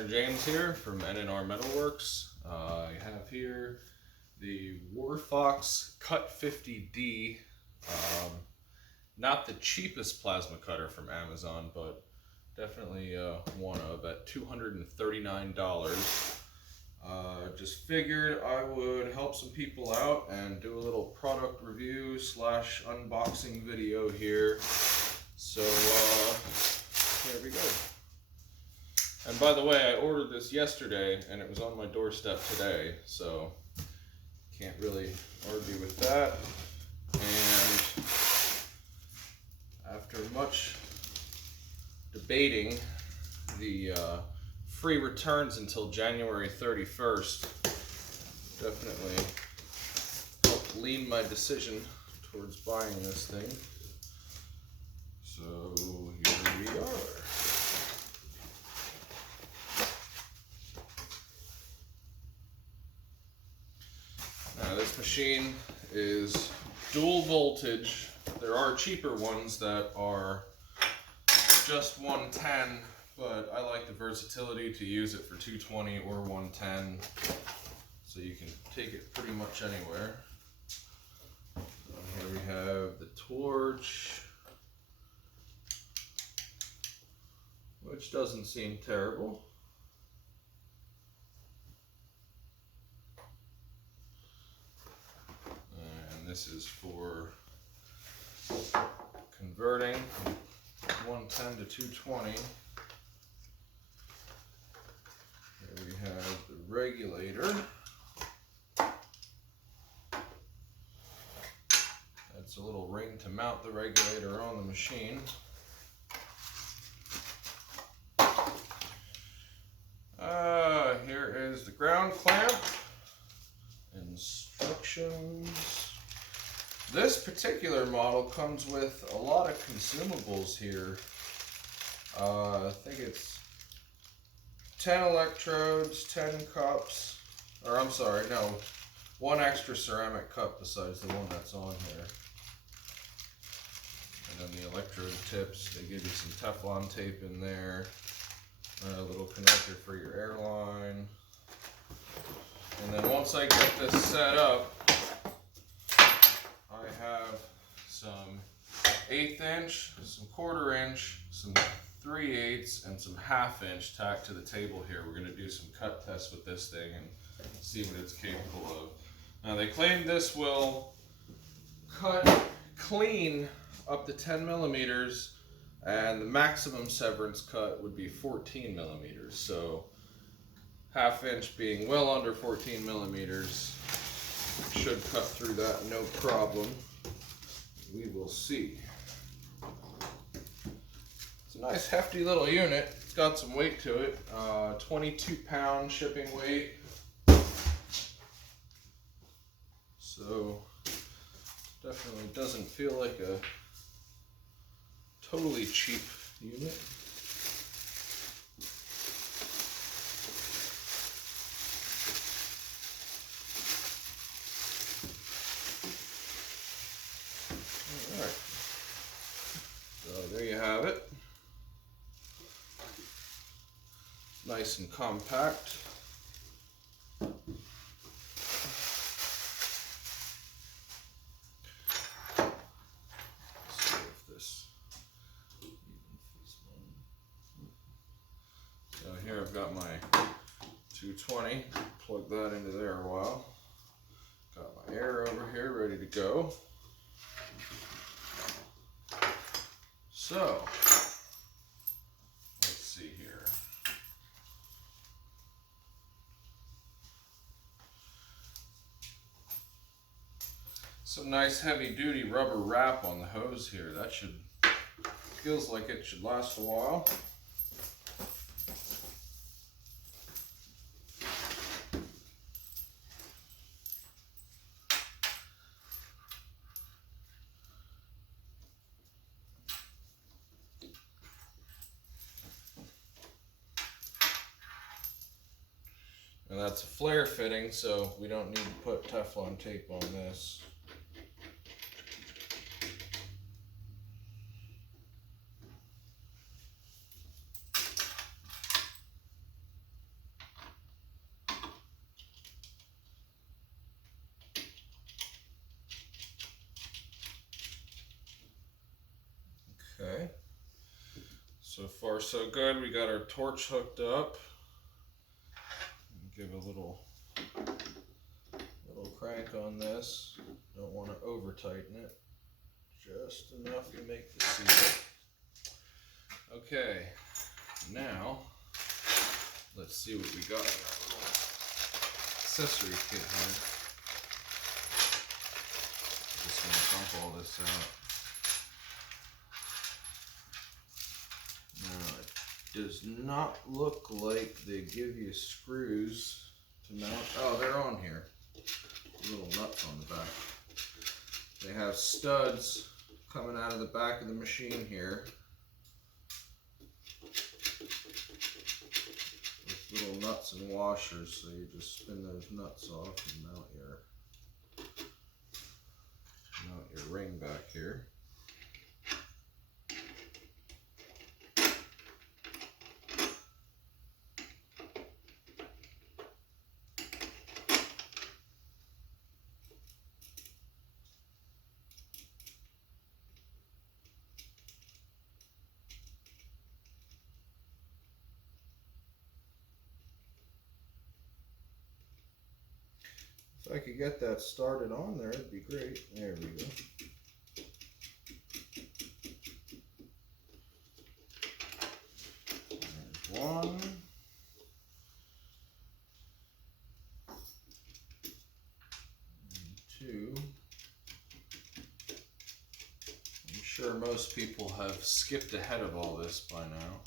Aaron James here from N&R Metalworks. I have here the Warfox CUT50D. Not the cheapest plasma cutter from Amazon, but definitely one of at $239. Just figured I would help some people out and do a little product review / unboxing video here. So here we go. And by the way, I ordered this yesterday and it was on my doorstep today, so can't really argue with that. And after much debating, the free returns until January 31st definitely helped lean my decision towards buying this thing. So here we are. Now this machine is dual voltage. There are cheaper ones that are just 110, but I like the versatility to use it for 220 or 110, so you can take it pretty much anywhere. So here we have the torch, which doesn't seem terrible. And this is for converting 110 to 220. Here we have the regulator. That's a little ring to mount the regulator on the machine. Here is the ground clamp. Instructions. This particular model comes with a lot of consumables here. I think it's 10 electrodes, 10 cups, or I'm sorry, no, one extra ceramic cup besides the one that's on here. And then the electrode tips, they give you some Teflon tape in there, a little connector for your airline. And then once I get this set up, I have some 1/8 inch, some 1/4 inch, some 3/8, and some 1/2 inch tacked to the table here. We're going to do some cut tests with this thing and see what it's capable of. Now they claim this will cut clean up to 10 millimeters, and the maximum severance cut would be 14 millimeters. So 1/2 inch being well under 14 millimeters should cut through that no problem. We will see. It's a nice hefty little unit. It's got some weight to it. 22-pound shipping weight. So definitely doesn't feel like a totally cheap unit. Alright, so there you have it. Nice and compact. Let's see if this even fits one. So here I've got my 220, plug that into there a while. Got my air over here ready to go. So, let's see here. Some nice heavy duty rubber wrap on the hose here. That feels like it should last a while. And that's a flare fitting, so we don't need to put Teflon tape on this. Okay. So far so good. We got our torch hooked up. Give a little crank on this. Don't want to over tighten it. Just enough to make the seal. Okay. Now let's see what we got in our little accessory kit here. Just gonna dump all this out. Now it does not look like they give you screws to mount. Oh, they're on here. Little nuts on the back. They have studs coming out of the back of the machine here with little nuts and washers, so you just spin those nuts off and mount your ring back here. If I could get that started on there, it'd be great. There we go. There's one. And two. I'm sure most people have skipped ahead of all this by now.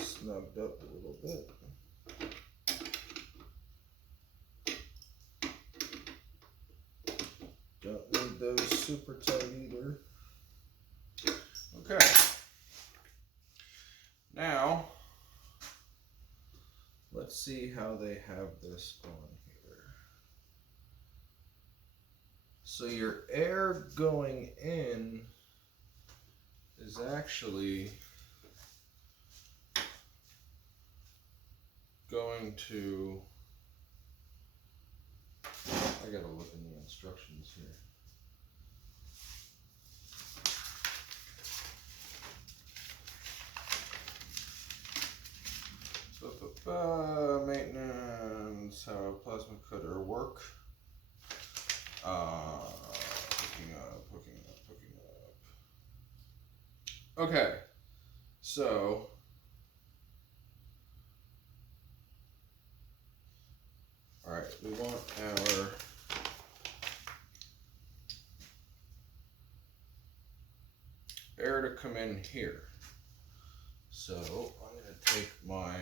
Snugged up a little bit. Don't need those super tight either. Okay. Now, let's see how they have this on here. So your air going in is actually going to, I gotta look in the instructions here. Maintenance, how a plasma cutter work. Hooking up. Okay, so all right, we want our air to come in here. So I'm going to take my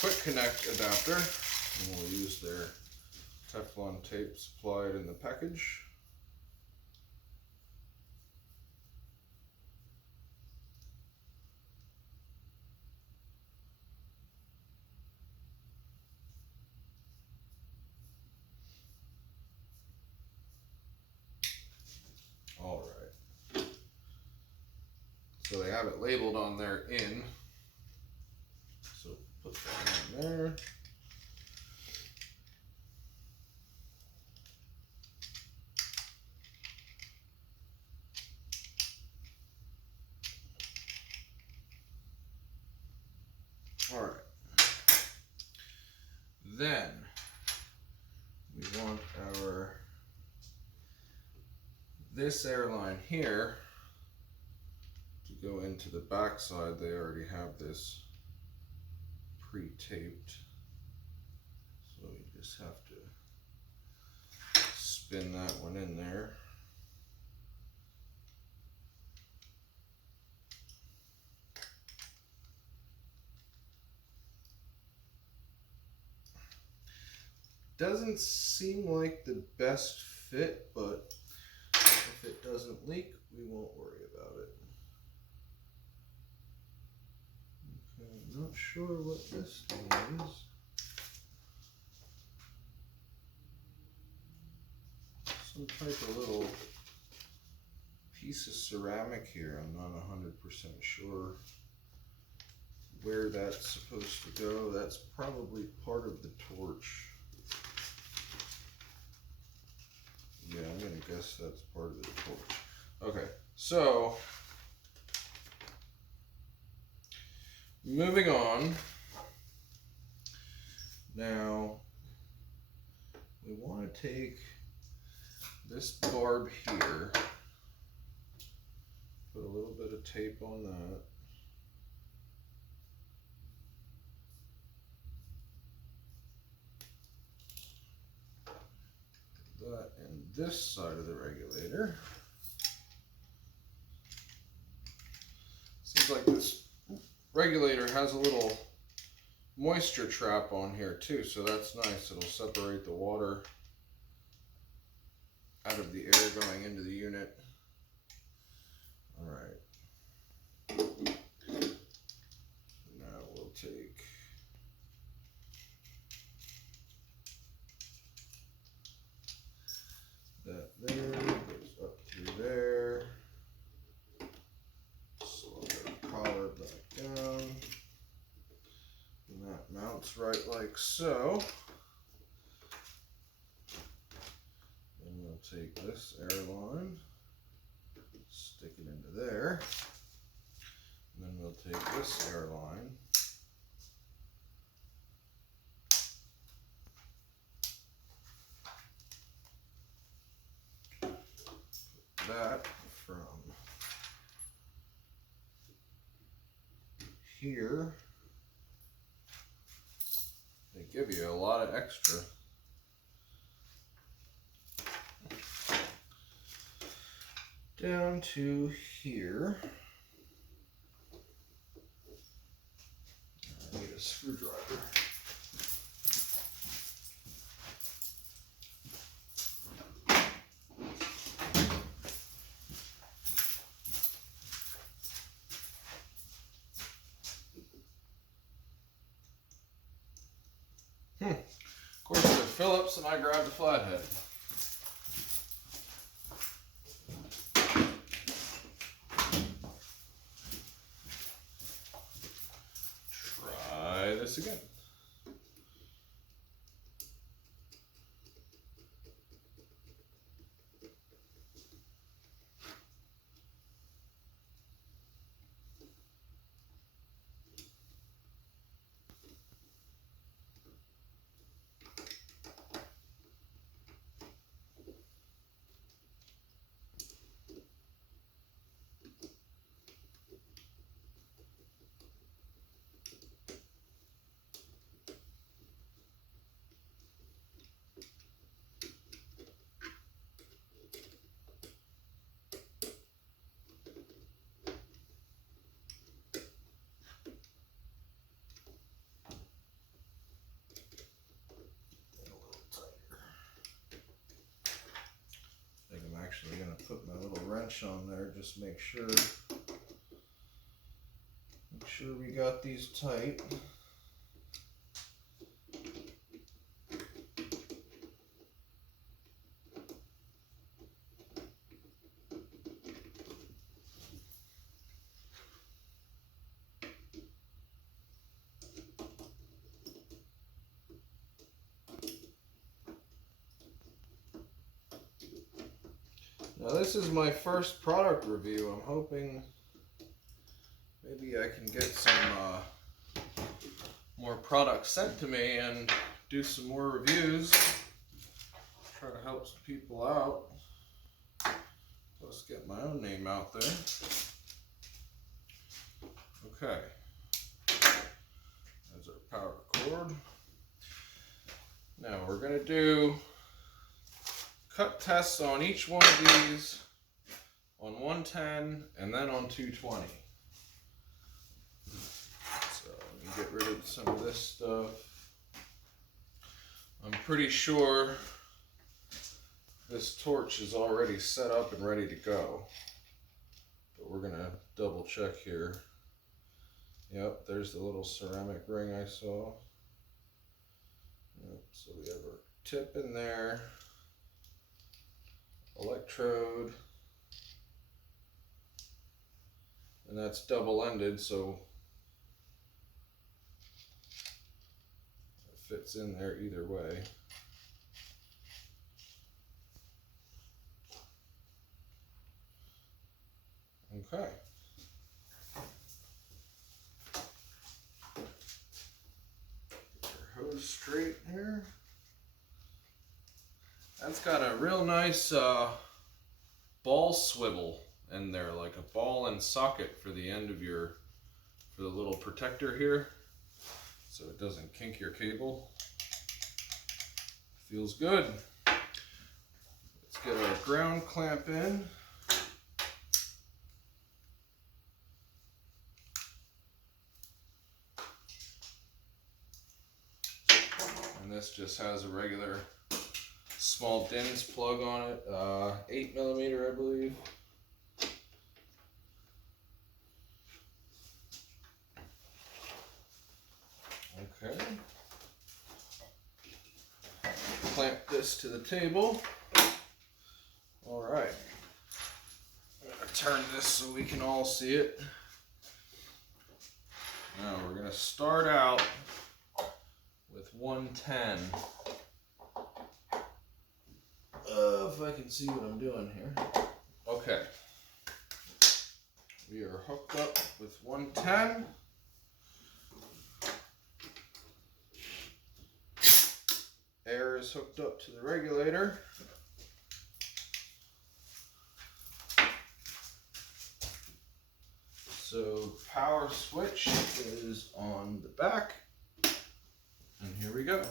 quick connect adapter, and we'll use their Teflon tape supplied in the package. All right. So they have it labeled on their in. So put that in there. All right. Then we want this airline here to go into the back side. They already have this pre-taped, so you just have to spin that one in there. Doesn't seem like the best fit, but if it doesn't leak, we won't worry about it. Okay, I'm not sure what this thing is. Some type of little piece of ceramic here. I'm not 100% sure where that's supposed to go. That's probably part of the torch. Yeah, I'm gonna guess that's part of the torch. Okay, so moving on. Now we want to take this barb here, put a little bit of tape on that. That and this side of the regulator. Seems like this regulator has a little moisture trap on here too, so that's nice. It'll separate the water out of the air going into the unit. All right. Now we'll take that there, goes up through there. Slow the collar back down. And that mounts right like so. And we'll take this air line, stick it into there. And then we'll take this air line, that from here. They give you a lot of extra. Down to here. I need a screwdriver. Of course, they're Phillips, and I grabbed a flathead. Try this again. Actually going to put my little wrench on there, just make sure we got these tight. Now this is my first product review. I'm hoping maybe I can get some more products sent to me and do some more reviews. Try to help some people out. Plus get my own name out there. Okay. There's our power cord. Now we're going to do cut tests on each one of these on 110 and then on 220. So let me get rid of some of this stuff. I'm pretty sure this torch is already set up and ready to go, but we're gonna double check here. Yep, there's the little ceramic ring I saw. Yep, so we have our tip in there. Electrode, and that's double-ended, so fits in there either way. Okay. Get your hose straight here. That's got a real nice ball swivel in there, like a ball and socket for the end of for the little protector here, so it doesn't kink your cable. Feels good. Let's get our ground clamp in. And this just has a regular small DINS plug on it, 8mm I believe. Okay. Clamp this to the table. All right. I'm gonna turn this so we can all see it. Now we're gonna start out with 110. If I can see what I'm doing here. Okay. We are hooked up with 110. Air is hooked up to the regulator. So power switch is on the back. And here we go.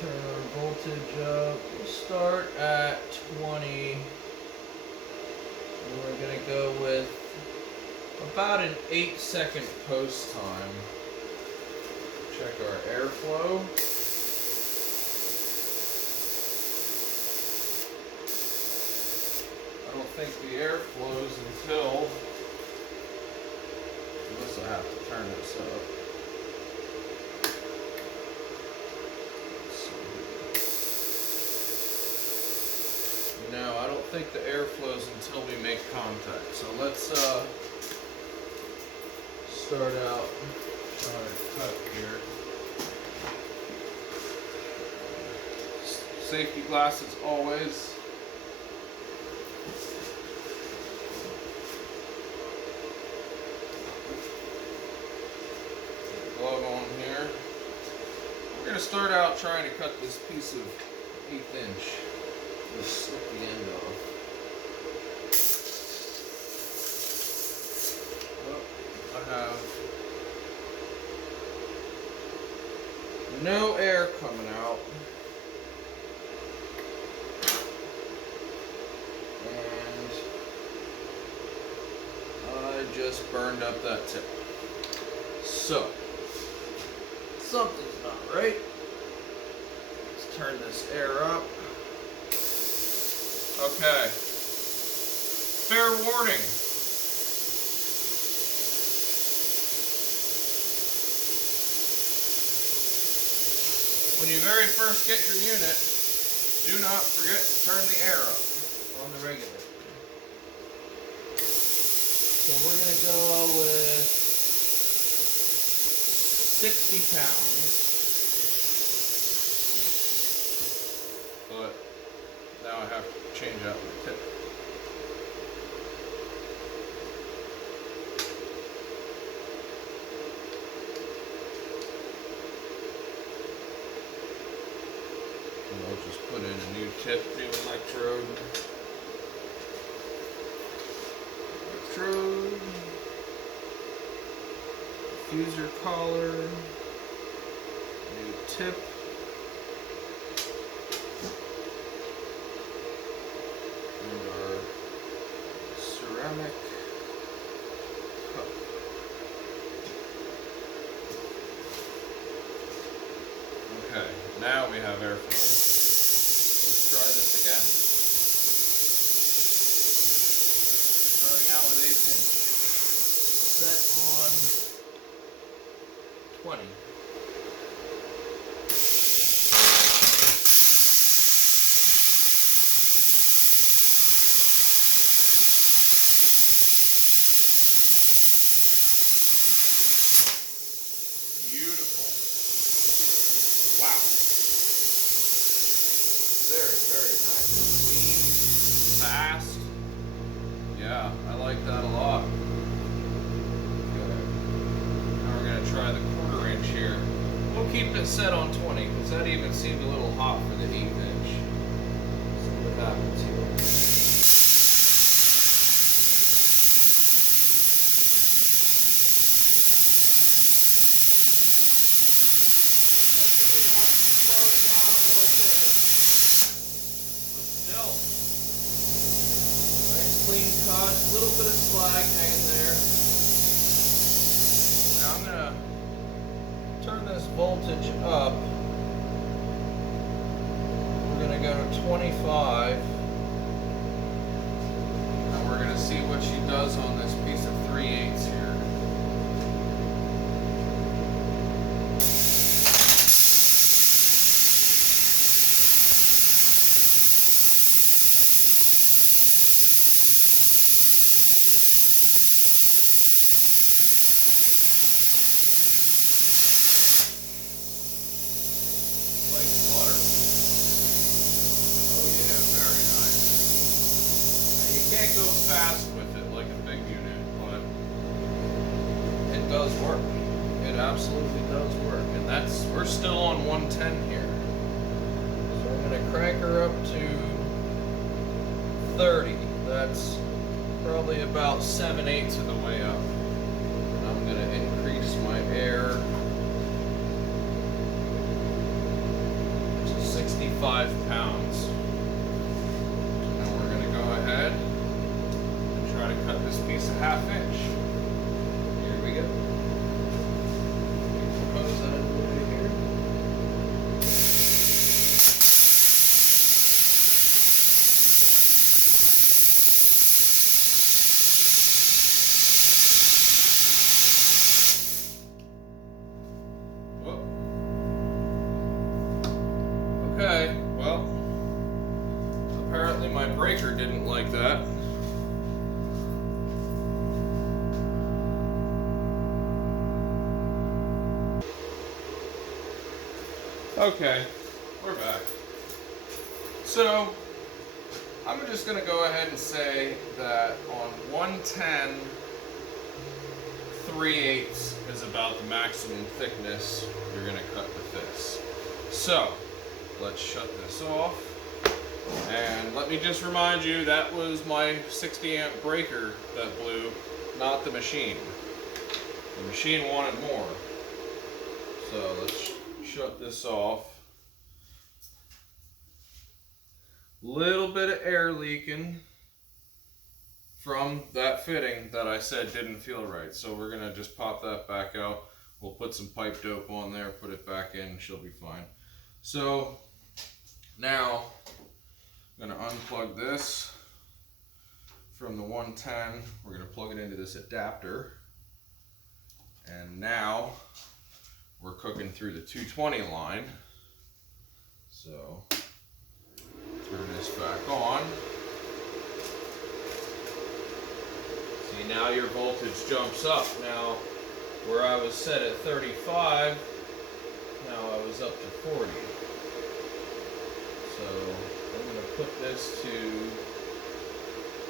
Turn our voltage up. We'll start at 20. And we're going to go with about an 8-second post time. Check our airflow. I don't think the air flows until, unless I have to turn this up. No, I don't think the air flows until we make contact. So let's start out trying to cut here. Safety glasses always. Glove on here. We're going to start out trying to cut this piece of 1/8 inch. Just slip the end off. Well, I have no air coming out. And I just burned up that tip. So, something's not right. Let's turn this air up. Okay. Fair warning. When you very first get your unit, do not forget to turn the air up on the regulator. So we're going to go with 60 pounds. But now I have to change out my tip. And I'll just put in a new tip, new electrode. Diffuser collar, new tip. Ceramic cup. Okay, now we have airflow. Let's try this again. Starting out with 1/8 inch. Set on 20. very nice. Clean, fast. Yeah, I like that a lot. Now we're going to try the 1/4 inch here. We'll keep it set on 20 because that even seemed a little hot for the 1/8 inch. See what happens here. Definitely want to slow it down a little bit. But still, nice clean cut, a little bit of slag hanging there. Now I'm going to turn this voltage up. We're going to go to 25. And we're going to see what she does on this piece of 3/8 here. Can't go fast with it like a big unit, but it does work. It absolutely does work, and we're still on 110 here. So I'm going to crank her up to 30. That's probably about 7/8 of the way up. And I'm going to increase my air to 65 pounds. And we're going to go ahead try to cut this piece a 1/2 inch. Here we go. Close that right here. Whoa. Okay, well, apparently my breaker didn't like that. Okay, we're back. So, I'm just going to go ahead and say that on 110, 3/8 is about the maximum thickness you're going to cut with this. So, let's shut this off. And let me just remind you, that was my 60 amp breaker that blew, not the machine. The machine wanted more. So, let's shut this off. Little bit of air leaking from that fitting that I said didn't feel right. So we're gonna just pop that back out. We'll put some pipe dope on there, put it back in, she'll be fine. So now I'm gonna unplug this from the 110. We're gonna plug it into this adapter. And now we're cooking through the 220 line. So turn this back on. See, now your voltage jumps up. Now, where I was set at 35, now I was up to 40. So I'm going to put this to,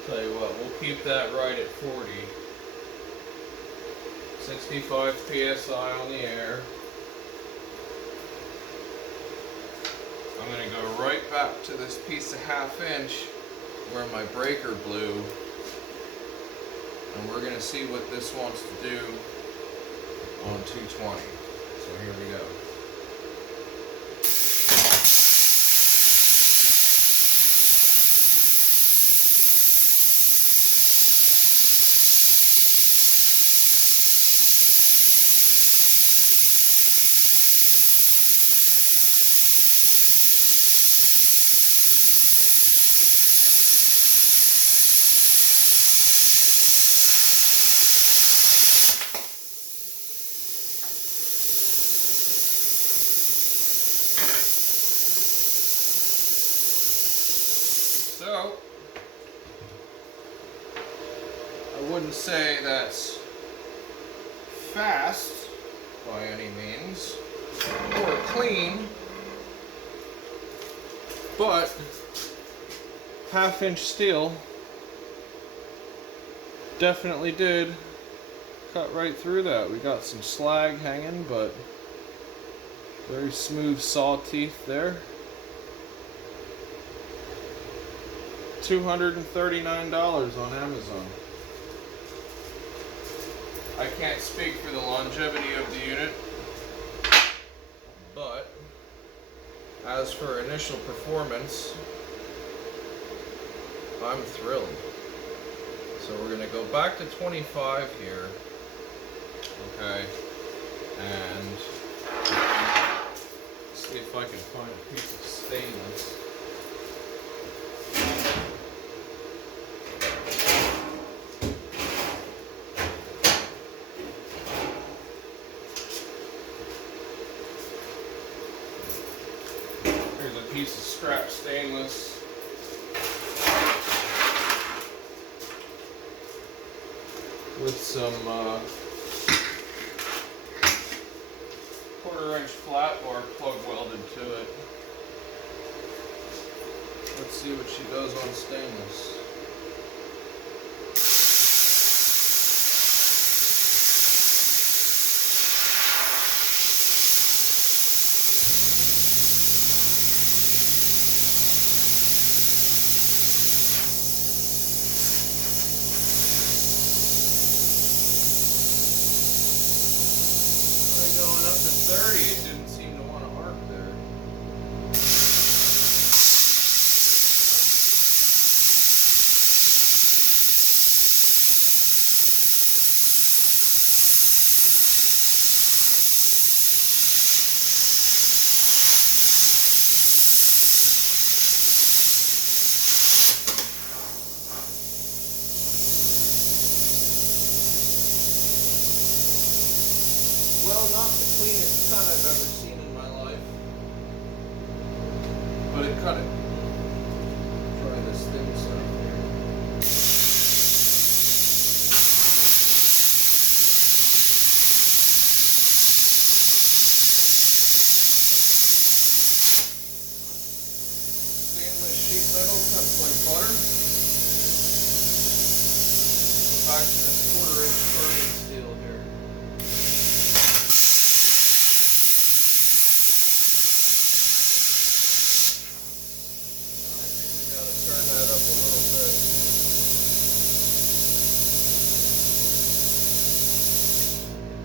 tell you what, we'll keep that right at 40. 65 PSI on the air. I'm going to go right back to this piece of 1/2 inch where my breaker blew, and we're going to see what this wants to do on 220. So here we go. So, I wouldn't say that's fast by any means, or clean, But 1/2 inch steel definitely did cut right through that. We got some slag hanging, but very smooth saw teeth there. $239 on Amazon. I can't speak for the longevity of the unit, but as for initial performance, I'm thrilled. So we're gonna go back to 25 here, okay, and see if I can find a piece of stainless. Here's a piece of scrap stainless. With some 1/4 inch flat bar plug welded to it. Let's see what she does on stainless. Going up to 30, it didn't seem to want to arc there. Well, not the cleanest cut I've ever seen in my life, but it cut it. Try this thin stuff here. Stainless sheet metal cuts like butter. Go back to this 1/4 inch carbon steel here. Turn that up a little bit.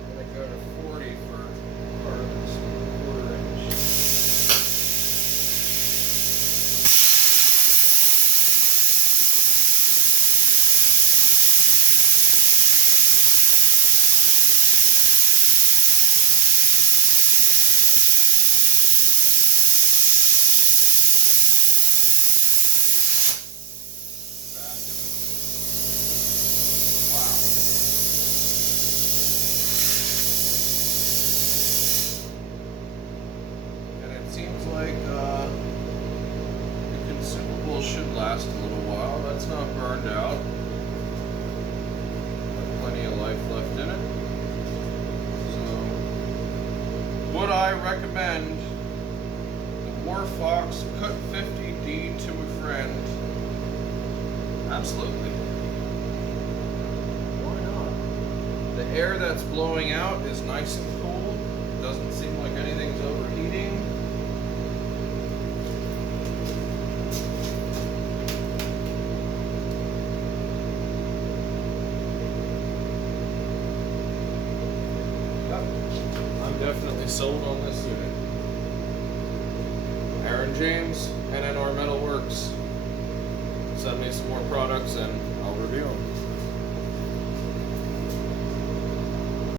I'm going to go to 40 for carbon steel 1/4 inch. Seems like the consumable should last a little while. That's not burned out. Got plenty of life left in it. So, would I recommend the Warfox CUT50D to a friend? Absolutely. Why not? The air that's blowing out is nice and cool. It doesn't seem like anything's overheating. I'm definitely sold on this unit. Aaron James, NNR Metal Works. Send me some more products and I'll review them.